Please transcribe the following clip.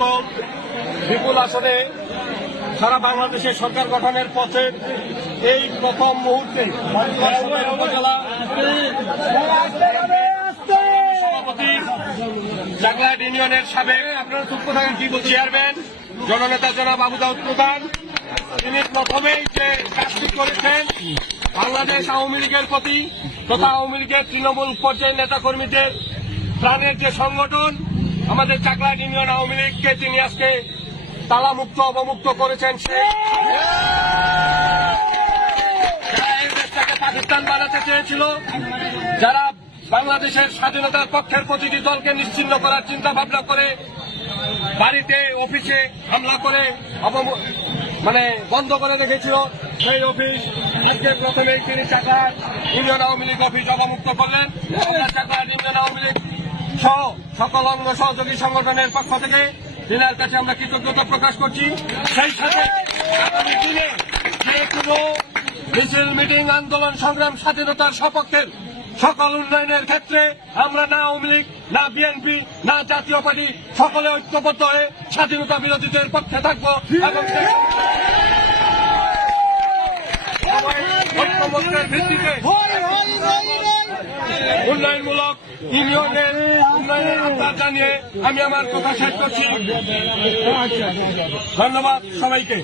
কম বিপুল আসনে সারা বাংলাদেশের সরকার গঠনের পথে এই প্রথম মুহূর্তে উপজেলা সভাপতি চাকলাহাট ইউনিয়নের সাবেক আপনারা চুপ থাকেন কি চেয়ারম্যান জননেতা জনাব আবু দাউদ প্রধান, তিনি প্রথমেই যে কাজটি করেছেন বাংলাদেশ আওয়ামী লীগের প্রতি তথা আওয়ামী লীগের তৃণমূল পর্যায়ের নেতা কর্মীদের প্রাণের যে সংগঠন আমাদের চাকলাহাট ইউনিয়ন আওয়ামী লীগকে তিনি আজকে তালামুক্ত অবমুক্ত করেছেন। সেই এই দেশটাকে পাকিস্তান বানাতে চেয়েছিল, যারা বাংলাদেশের স্বাধীনতার পক্ষের প্রতিটি দলকে নিশ্চিহ্ন করার চিন্তা ভাবনা করে বাড়িতে অফিসে হামলা করে বন্ধ করে রেখেছিল, সেই অফিস আজকে প্রথমেই তিনি চাকলাহাট ইউনিয়ন আওয়ামী লীগ অফিস অবমুক্ত করলেন। চাকলাহাট ইউনিয়ন আওয়ামী লীগ সহ সকল অঙ্গ সহযোগী সংগঠনের পক্ষ থেকে তিনার কাছে আমরা কৃতজ্ঞতা প্রকাশ করছি। সেই সাথে আগামী দিনে যে কোনো মিছিল মিটিং আন্দোলন সংগ্রাম স্বাধীনতার সপক্ষের সকল উন্নয়নের ক্ষেত্রে আমরা না আওয়ামী লীগ না বিএনপি না জাতীয় পার্টি সকলে ঐক্যবদ্ধ হয়ে স্বাধীনতা বিরোধীদের পক্ষে থাকবো এবং ঐক্যমত্যের ভিত্তিতে উন্নয়নমূলক ইউনিয়নের উন্নয়নের আহ্বান জানিয়ে আমি আমার কথা শেষ করছি। ধন্যবাদ সবাইকে।